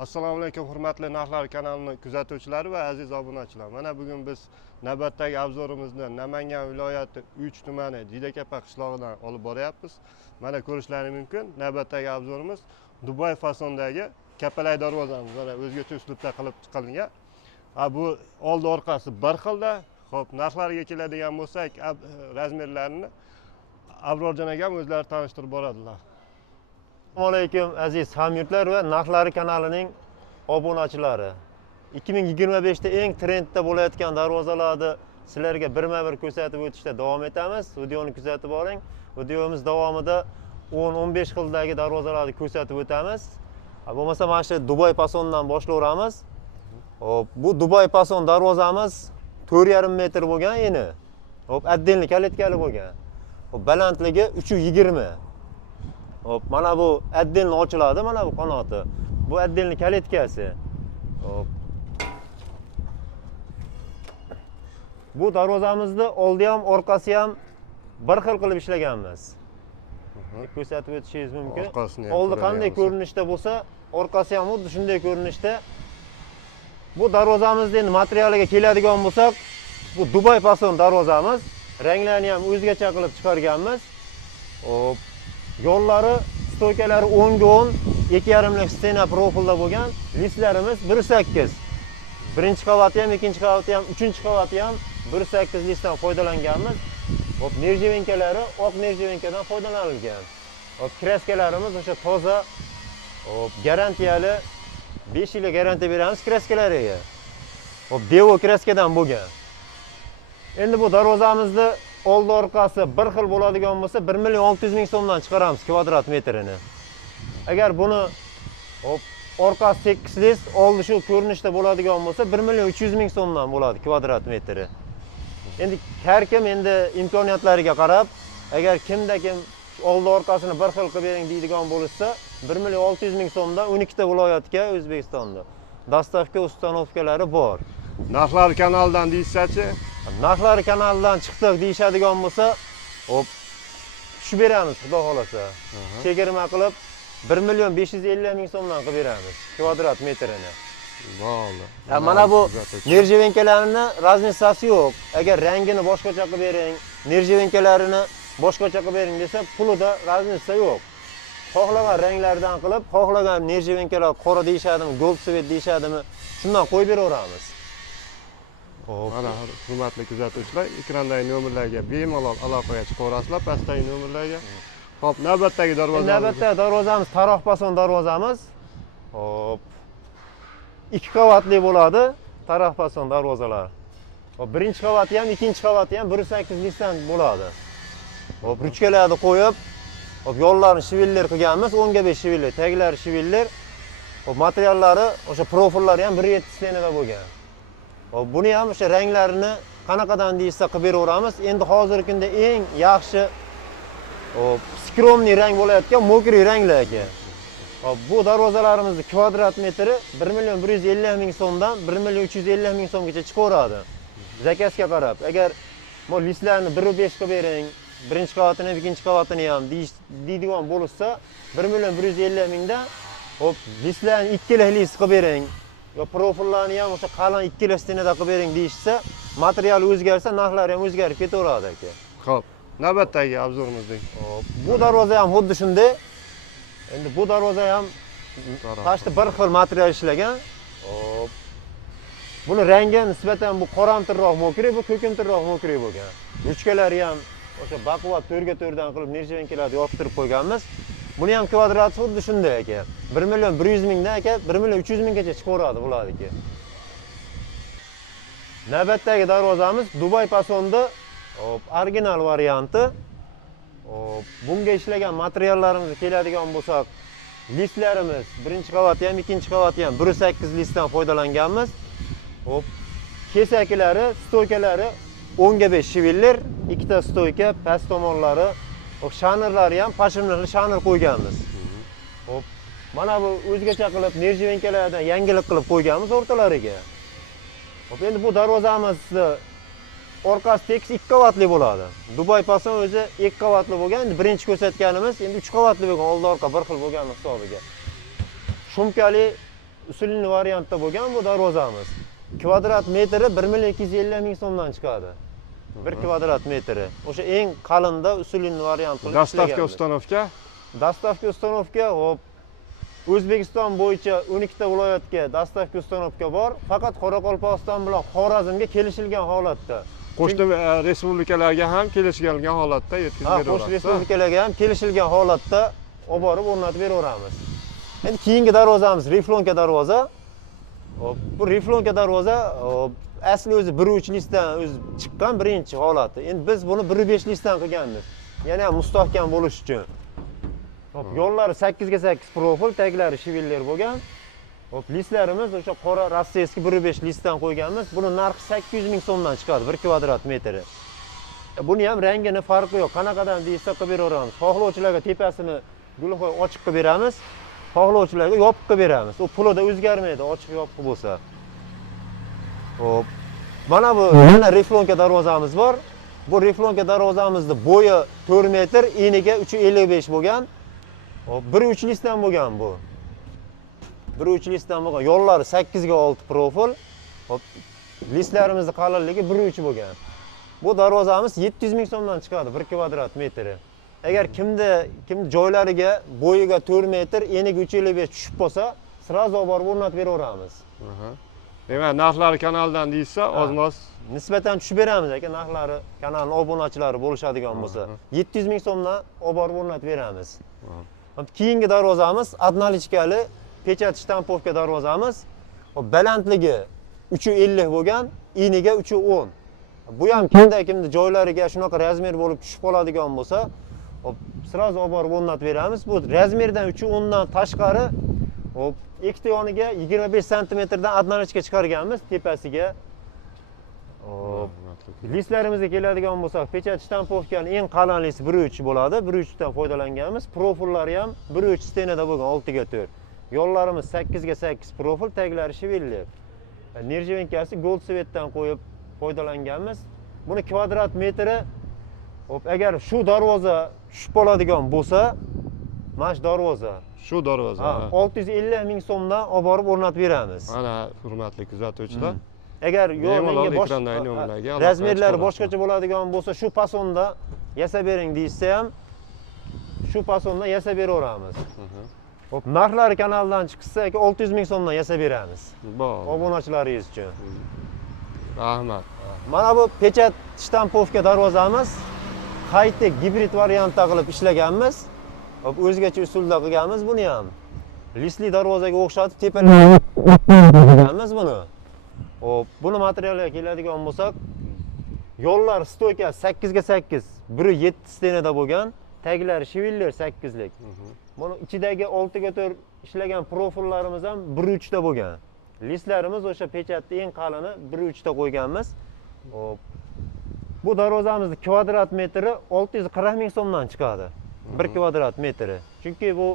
Assalomu alaykum hurmatli Narxlar kanalini kuzatuvchilari va aziz obunachilar. Mana bugun biz navbatdagi obzorimizni Namangan viloyati 3 tumani Jidakapa qishlog'idan olib boryapmiz. Mana ko'rishlaringiz mumkin. Navbatdagi obzorimiz Dubay fasondagi kapalak darvozamiz. Mana o'zgacha uslubda qilib chiqilgan. Bu old orqasi bir xilda. Xo'p, narxlariga keladigan bo'lsak, razmerlarini Abrorjon akam o'zlari tanishtirib boradilar. Assalomu alaykum aziz hamyurtlar va Narxlari kanalining obunachilari. 2025 da eng trendda bo'layotgan darvozalarni sizlarga birma-bir ko'rsatib o'tishda davom etamiz. Videoni kuzatib boring. Videomiz davomida 10-15 xildagi darvozalarni ko'rsatib o'tamiz. Bo'lmasa mana shu Dubay Pasondan boshlayveramiz. Hop, bu Dubay Pason darvozamiz 4,5 metr bo'lgan eni. Hop, отдельный kalitkali bo'lgan. Hop, balandligi 320. Hop, mana bu отдельно ochiladi, mana bu qanoti. Bu отдельный kalitkasi. Hop. Bu darvozamizni oldi ham, orqasi ham bir xil qilib ishlaganmiz. Ko'rsatib o'tishingiz mumkin. Oldi qanday ko'rinishda bo'lsa, orqasi ham xuddi shunday ko'rinishda. Bu darvozamizning endi materialiga keladigan bo'lsak, bu Dubay Pason darvozamiz. Ranglarini ham o'zgacha qilib chiqarganmiz. Hop. Yo'llari, stoykalari 10 ga 10, 2,5 stena profilda bo'lgan. Listlarimiz 1.8. Birinchi qavati ham, ikkinchi qavati ham, uchinchi qavati ham 1.8 listdan foydalanganmiz. Hop, nerjivenkalari oq nerjivenkadan foydalanilgan. Hop, kraskalarimiz o'sha toza, hop, garantiyali 5 yil garantiya beramiz kraskalariga. Hop, Devo kraskadan bo'lgan. Endi bu darvozamizni oldi orqasi bir xil bo'ladigan bo'lsa 1,600,000 so'mdan chiqaramiz kvadrat metrini. Agar buni hop orqasi tekislis, oldi shu ko'rinishda bo'ladigan bo'lsa 1,300,000 so'mdan bo'ladi kvadrat metri. Endi har kim endi imkoniyatlariga qarab, agar kimda kim oldi orqasini bir xil qilib bering deydigan bo'lsa 1,600,000 so'mdan 12 ta viloyatga O'zbekistonda dostavka ustanovkalari bor. Narxlar kanalidan deyishsa-chi, Narxlari kanalidan chiqdik deyishadigan bo'lsa, hop, tushib beramiz, xudo xolasa. Chegirma qilib 1,550,000 so'mdan qilib beramiz kvadrat metrini. Bo'ldi. Mana bu nerjivenkalarini raznisasi yo'q. Agar rangini boshqacha qilib bering, nerjivenkalarini boshqacha qilib bering desa, pulida raznisa yo'q. Xohlagan ranglardan qilib, xohlagan nerjivenkalar qora deyishadimi, gold svet deyishadimi, shundan qo'yib beraveramiz. Mana hurmatli kuzatuvchilar, ekrandagi nomerlarga bemalol aloqaga chiqaverasizlar, pastdagi nomerlarga. Hop, navbatdagi darvozamiz. Navbatdagi darvozamiz Taroq Pason darvozamiz. Hop. 2 qavatli bo'ladi Taroq Pason darvozalar. Hop, birinchi qavati ham, ikkinchi qavati ham 1.8 listdan bo'ladi. Hop, ruchkalarni qo'yib, hop, yo'llarni shivillar qilganmiz, 10 ga 5 shivillar, taglari shivillar. Hop, materiallari, o'sha profillari ham 1.7 stenada bo'lgan. Hop, buni ham o'sha ranglarini qanaqadan deysa qilib beraveramiz. Endi hozirgi kunda eng yaxshi hop, skromniy rang bo'layotgan mokriy ranglar ekan. Hop, bu darvozalarimizni kvadrat metri 1,150,000 so'mdan 1,350,000 so'mgacha chiqaveradi. Zakazga qarab. Agar bu listlarni 1.5 qilib bering, birinchi qavatini, ikkinchi qavatini ham deydigan bo'lsa, 1,150,000 dan hop, listlarni 2 list qilib bering. Yo profillarni ham o'sha qalin 2 stenada qilib bering deyishsa, material o'zgarsa, narxlari ham o'zgarib ketaveradi aka. Xo'p, navbatdagi obzorimizning. Hop, bu darvoza ham xuddi shunday. Endi bu darvoza ham tashqi bir xil material ishlagan. Hop. Buni rangi nisbatan bu qoramtirroq mokriy, bu ko'kimtirroq mokriy bo'lgan. Ruchkalari ham o'sha baquvvat 4 ga 4 dan qilib nerjivenkalarni yopishtirib qo'yganmiz. Buni ham kvadrati xuddi shunday aka. 1,100,000 dan aka 1,300,000 gacha chiqaveradi bularniki. Navbatdagi darvozamiz Dubay Pasonda hop, original varianti. Hop, bunga ishlagan materiallarimiz keladigan bo'lsak, listlarimiz birinchi qavati ham, ikkinchi qavati ham 1.8 listdan foydalanganmiz. Hop, kesaklari, stoykalari 10 ga 5 shivillar, ikkita stoyka, past tomonlari, hop, shanirlari ham pashimli shanir qo'yganmiz. Hop, mana bu o'zgacha qilib nerjivenkalardan yangilik qilib qo'yganmiz o'rtalariga. Hop, endi bu darvozamizni orqasi tekis 2 qavatli bo'ladi. Dubay Pason o'zi 2 qavatli bo'lgan, birinchi ko'rsatganimiz endi 3 qavatli bo'lgan, oldi orqa bir xil bo'lgan hisobiga. Shumkali usulli variantda bo'lgan bu darvozamiz. Kvadrat metri 1 250 ming so'mdan chiqadi. 1 kvadrat metri. O'sha eng qalinda usulli variant qilib Dostavka ustanovka? Dostavka ustanovka, hop. O'zbekiston bo'yicha 12 ta viloyatga dostavka ustanovka bor, faqat Qoraqalpog'iston bilan Xorazmga kelishilgan holatda. Qo'shni respublikalarga ham kelishilgan holatda yetkazib beramiz. Qo'shni respublikalarga ham kelishilgan holatda olib borib o'rnatib beraveramiz. Endi keyingi darvozamiz riflonka darvoza. Hop, bu riflonka darvoza asli o'zi 1.3 listdan o'zi chiqqan birinchi holati. Endi biz buni 1.5 listdan qilganmiz. Yana ham mustahkam bo'lish uchun. Hop, yo'llari 8 ga 8 profil, taglari shivillar bo'lgan. Hop, listlarimiz o'sha qora rossiyskiy 1.5 listdan qo'yganmiz. Buni narxi 800 ming so'mdan chiqadi 1 kvadrat metri. Buni ham rangini farqi yo'q. Qanaqadan deysa qilib beraveramiz. Xohlovchilarga tepasini gulxo'y ochiq qilib beramiz. Xohlovchilarga yopiq qilib beramiz. U pulida o'zgarmaydi, ochiq yopiq bo'lsa. Hop. Mana bu yana riflonka darvozamiz bor. Bu riflonka darvozamizning bo'yi 4 metr, eniga 355 bo'lgan. Hop, 1.3 listdan bo'lgan bu. 1.3 listdan bo'lgan. Yo'llari 8 ga 6 profil. Hop, listlarimizning qalinligi 1.3 bo'lgan. Bu darvozamiz 700 ming so'mdan chiqadi 1 kvadrat metri. Agar kimda joylariga bo'yiga 4 metr, eniga 355 tushib qolsa, sразу olib borib o'rnatib beraveramiz. Demak, narxlari kanaldan deysa, oz-moz nisbatan tushib beramiz aka, narxlari kanalning obunachilari bo'lishadigan bo'lsa, 700 ming so'mdan olib borib o'rnatib beramiz. Keyingi darvozamiz одноличкali pechat shtampovka darvozamiz. Balandligi 350 bo'lgan, eniga 310. Bu ham kimda joylariga shunaqa razmer bo'lib tushib qoladigan bo'lsa, sразу olib borib o'rnatib beramiz. Bu razmerdan 310 dan tashqari ikkita yoniga 25 santimetrdan одноличка chiqarganmiz tepasiga. Listlarimizga keladigan bo'lsak, pechat shtampovkaning eng qalin listi 1.3 bo'ladi. 1.3 dan foydalanganmiz. Profillari ham 1.3 stenada bo'lgan 6 ga 4. Yo'llarimiz 8 ga 8 profil, taglari shivilli. Nirjivenkasi gold svetdan qo'yib foydalanganmiz. Buni kvadrat metri agar shu darvoza tushib qoladigan bo'lsa, mana shu darvoza. Shu darvoza. 650 ming so'mdan olib borib o'rnatib beramiz. Mana hurmatli kuzatuvchilar. Agar razmerlari boshqacha bo'ladigan bo'lsa, shu pasonda yasab bering deysa ham, shu pasonda yasab beraveramiz. Hop, narxlari kanaldan chiqsa 600 ming so'mdan yasab beramiz. Obunachilaringiz uchun. Rahmat. Mana bu pechat shtampovka darvozamiz. High-tech gibrid variantda qilib ishlaganmiz. Hop, o'zgacha usulda qilganmiz buni ham. Listli darvozaga o'xshatib tepalashtirganmiz buni. Hop, buni materialga keladigan bo'lsak, yo'llar stoyka 8 ga 8, 1.7 stenada bo'lgan, taglari shivillar 8 lik. Buni ichidagi 6 ga 4 ishlagan profillarimiz ham 1.3 da bo'lgan. Listlarimiz o'sha pechatning eng qalini 1.3 da qo'yganmiz. Hop. Bu darvozamizning kvadrat metri 640 ming so'mdan chiqadi. 1 kvadrat metri. Chunki bu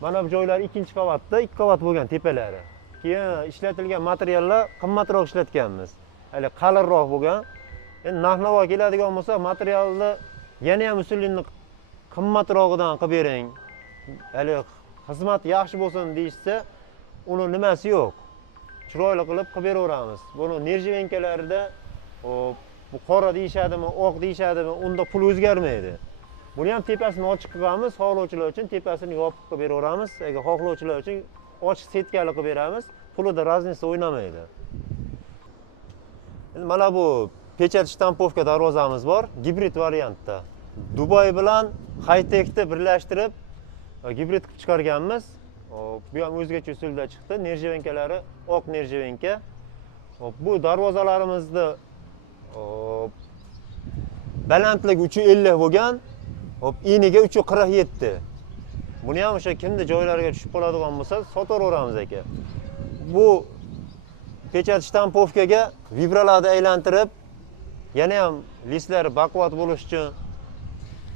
mana bu joylar ikkinchi qavatda, 2 qavat bo'lgan tepalari. Keyin ishlatilgan materiallar qimmatroq ishlatganmiz. Hali qalinroq bo'lgan. Endi narx-navo keladigan bo'lsa, materialni yana ham usulini qimmatrog'idan qilib bering. Hali xizmat yaxshi bo'lsin deyishsa, uni nimasi yo'q. Chiroyli qilib beraveramiz. Buni nirjivenkalarida bu qora deyishadimi, oq deyishadimi, unda pul o'zgarmaydi. Buni ham tepasini ochiq qilamiz, xohlovchilar uchun tepasini yopiq qilib beraveramiz. Agar xohlovchilar uchun ochiq setkali qilib beramiz, pulida razniца o'ynamaydi. Endi mana bu pechat shtampovka darvozamiz bor, gibrid variantda. Dubay bilan high-techni birlashtirib gibrid qilib chiqarganmiz. Bu ham o'zgacha usulda chiqdi. Nirjivenkalari oq nirjivenka. Bu darvozalarimizni balandligi 350 bo'lgan, eniga 347. Buni ham o'sha kimda joylariga tushib qoladigan bo'lsa, sotaveramiz aka. Bu pechat shtampovkaga vibralarni aylantirib, yana ham listlari baquvvat bo'lish uchun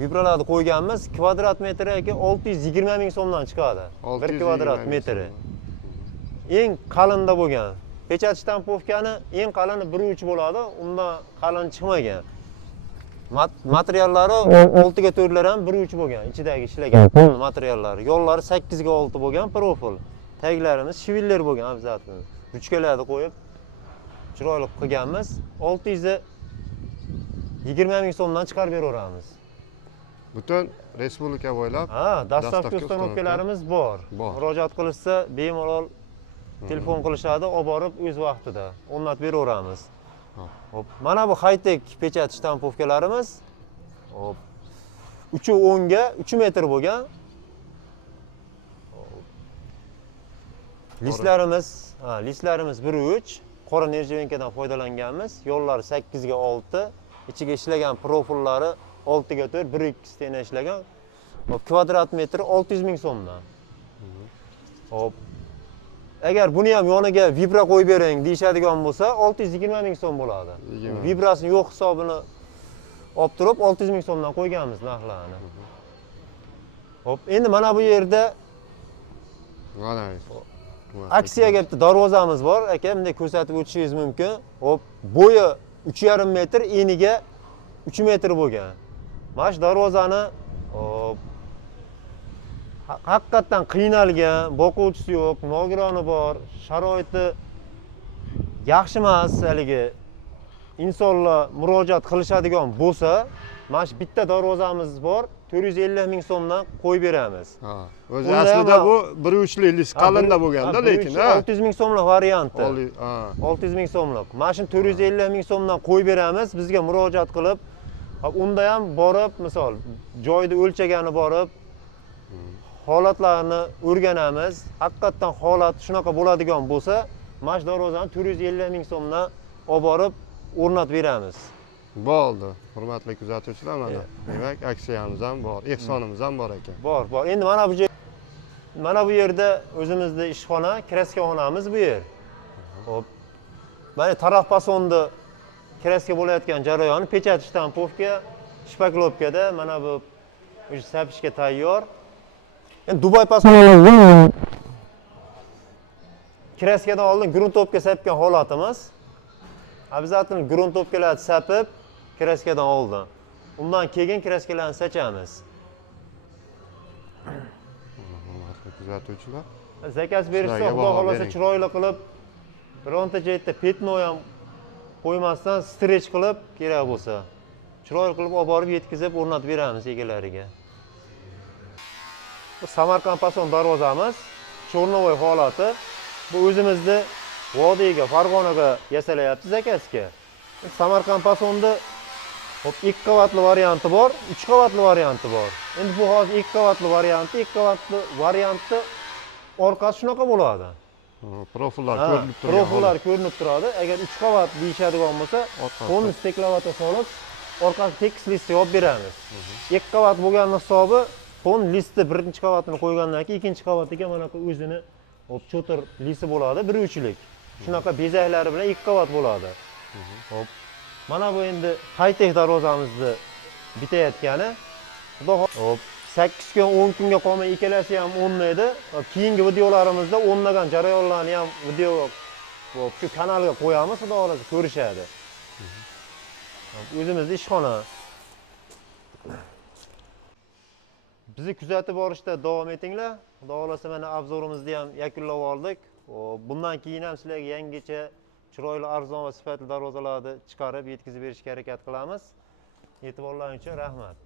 vibralarni qo'yganmiz. Kvadrat metriga 620 ming so'mdan chiqadi. 1 kvadrat metri. Eng qalinda bo'lgan. Pechat shtampovkani eng qalini 1.3 bo'ladi, undan qalin chiqmagan. Materiallari 6 ga 4lar ham 1.3 bo'lgan, ichidagi ishlagan materiallari. Yo'llari 8 ga 6 bo'lgan profil. taglarimiz shivillar bo'lgan обязательно. Ruchkalarni qo'yib chiroyli qilganmiz. 620 ming so'mdan chiqarib beraveramiz. Butun respublika bo'ylab Ha, dastavka ustanovkalarimiz bor. Murojaat qilishsa, bemalol telefon qilishadi, olib borib o'z vaqtida o'rnatib beraveramiz. Hop, mana bu high-tech pechat shtampovkalarimiz. Hop. 3.10 ga 3 metr bo'lgan. Listlarimiz 1.3, qora nerjivenkadan foydalanganmiz. Yo'llari 8 ga 6, ichiga ishlagan profillari 6 ga 4, 1.2 stena ishlagan. Hop, kvadrat metri 600 ming so'mdan. Hop. Agar buni ham yoniga vibra qo'yib bering deyishadigan bo'lsa, 620 ming so'm bo'ladi. Vibrasini yo'q hisobini olib turib 600 ming so'mdan qo'yganmiz narxlarni. Hop, endi mana bu yerda aksiyaga bitta darvozamiz bor. Aka, bunday ko'rsatib o'tishingiz mumkin. Hop, bo'yi 3,5 metr, eniga 3 metr bo'lgan. Mana shu darvozani haqiqatdan qiynalgan, boquvchisi yo'q, nogironi bor, sharoiti yaxshi emas, haligi insonlar murojaat qilishadigan bo'lsa, mana shu bitta darvozamiz bor, 450 ming so'mdan qo'yib beramiz. Ha, o'zi aslida bu 1.3 lis qalinda bo'lganda, lekin 600 ming so'mlik varianti. 600 ming so'mlik. Mana shuni 450 ming so'mdan qo'yib beramiz. Bizga murojaat qilib, unda ham borib, misol joyda o'lchagani borib, holatlarni o'rganamiz. Haqiqatdan holat shunaqa bo'ladigan bo'lsa, mana shu darvozani 450 ming so'mdan olib borib o'rnatib beramiz. Bo'ldi. Hurmatli kuzatuvchilar, mana demak aksiyamiz ham bor, ehsonimiz ham bor ekan. Bor. Endi mana bu yerda o'zimizning ishxona, kraskaxonamiz bu yer. Hop. Mana taraf pasonda kraska bo'layotgan jarayoni pechat shtampovka, shpaklovkada mana bu sapishga tayyor. Endi Dubay pasonlarimiz kraskadan oldin gruntovka sapgan holatimiz. Обязательно gruntovkalarni sapib kraskadan oldin. Undan keyin kraskalarni sachamiz. Kuzatuvchilar. Zakaz berishsa, xudo xolasa chiroyli qilib, bironta joyda petno ham qo'ymasdan strech qilib kerak bo'lsa, chiroyli qilib olib borib yetkazib o'rnatib beramiz egalariga. Bu Samarqand pason darvozamiz, cho'rnovoy holati. Bu o'zimizda Vodiyga, Farg'onaga yasalayapti zakazga. Samarqand pasonda hop 2 qavatli varianti bor, 3 qavatli varianti bor. Endi bu hozir 2 qavatli varianti, 2 qavatli variantni orqasi shunaqa bo'ladi. Profillar ko'rinib turadi. Profillar ko'rinib turadi. Agar 3 qavat deyishadigan bo'lsa, qo'lni steklavata solib, orqasiga tekis list yopib beramiz. 2 qavat bo'lgan hisobi, qo'l listi birinchi qavatini qo'ygandan keyin ikkinchi qavatiga mana bu o'zini hop cho'tir lisi bo'ladi, 1.3lik. Shunaqa bezaklari bilan 2 qavat bo'ladi. Hop. Mana bu endi high-tech darvozamizni bitayotgani. Xudo hop 8 kun 10 kunga qolmay ikkalasi ham o'nnaydi. Keyingi videolarimizda o'nnagan jarayonlarni ham video shu kanalga qo'yamiz, xudo xolasa ko'rishadi. O'zimizning ishxona. Bizni kuzatib borishda davom etinglar. Xudo xolasa mana obzorimizni ham yakunlab oldik. Bundan keyin ham sizlarga yangicha chiroyli, arzon va sifatli darvozalarni chiqarib yetkazib berishga harakat qilamiz. E'tiborlaringiz uchun rahmat.